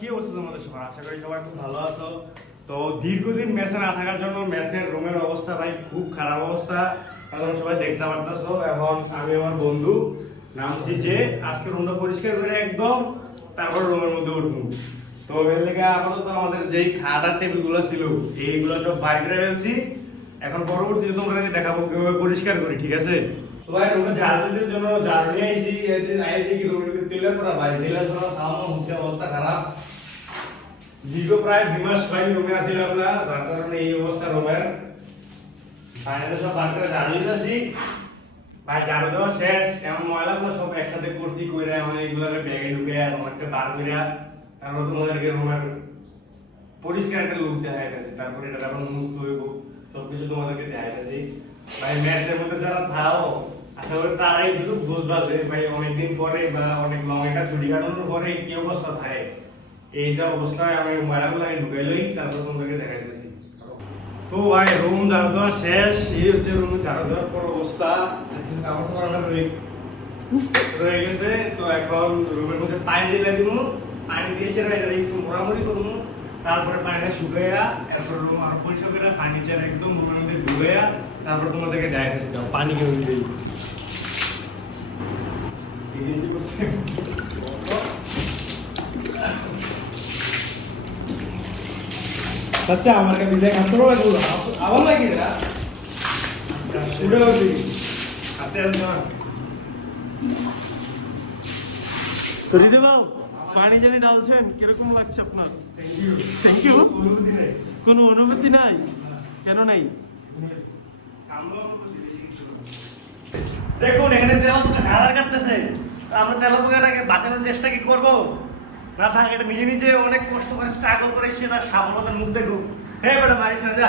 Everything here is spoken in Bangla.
কি অবস্থা তোমাদের সবার? আশা করি সবাই খুব ভালো আছো। তো দীর্ঘদিন ম্যাচে না থাকার জন্য ম্যাচের রুমের অবস্থা ভাই খুব খারাপ অবস্থা, এখন সবাই দেখতে পারতেছো। এখন আমি আমার বন্ধু নামছি যে আজকে রুমটা পরিষ্কার করে একদম তারপর রুমের মধ্যে উঠবো। তো এর লেগে আপাতত আমাদের যেই খাটার টেবিল গুলো ছিল এইগুলো সব বাইরে ফেলছি। এখন পরবর্তীতে তোমাদেরকে দেখাবো কিভাবে পরিষ্কার করি, ঠিক আছে? তো ভাই রুমে ঝাড়ুর জন্য ঝাড়ু নিয়ে আইছি, রুমের তেলা ছড়া ভাই তেলা ছড়া খাওয়ানো হচ্ছে, অবস্থা খারাপ। দীর্ঘ প্রায় 2 মাস ভাই রুমে আসিলাম না, যার কারণে এই অবস্থা রুমের। বাইরে সব বাচ্চারা ঝাড়ু দিতেছি ভাই, ঝাড়ু দেওয়া শেষ। এমন ময়লাগুলো সব একসাথে করছি কইরা মানে এগুলোকে ব্যাগে ঢুকে একটা বার কইরা তারপর তোমাদেরকে রুমের পরিষ্কার একটা লুক দেখাইতেছি, তারপরে এটা এখন মুছতে হইব, সবকিছু তোমাদেরকে দেখাইতেছি। ভাই ম্যাচের মধ্যে যারা থাও আশা করি তারাই একটু বুঝবা যে ভাই অনেকদিন পরে বা অনেক লং একটা ছুটি কাটানোর পরে কি অবস্থা থাকে। এই যে অবস্থায় আমি ময়লাগুলো ঢুকাই লই, তারপর তোমাদেরকে দেখাইতেছি। তো ভাই রুম ঝাড়ু দেওয়া শেষ, এই হচ্ছে রুম ঝাড়ু দেওয়ার পর অবস্থা। কাপড় সারা রয়ে গেছে। তো এখন রুমের মধ্যে পানি দিয়ে দিব, পানি দিয়ে সেটা এটা একটু মোড়ামুড়ি করবো, তারপরে পানিটা শুকাইয়া এরপর রুম আর পরিষ্কার করে ফার্নিচার একদম রুমের মধ্যে ধুইয়া তারপর তোমাদেরকে দেখাইতেছি। দাও পানি কেমন দিই আচ্ছা আমার কাছে দেখ আসলে আবার লাগি না শুরু হচ্ছে হাতে আসবা রিদে বাবু পানি জানি ঢালছেন, কিরকম লাগছে আপনার? Thank you. কোনো অনুভূতি নাই? কেন নাই? দেখুন এখানে তেল পোকা সাঁতার কাটতেছে, আমরা তেল পোকাটাকে বাঁচানোর চেষ্টা কি করবো না থাক, এটা নিজে নিজে অনেক কষ্ট করে স্ট্রাগল করে সে তার সাফলতার মুখ দেখুক। হ্যাঁ বেটা মারিস না, যা।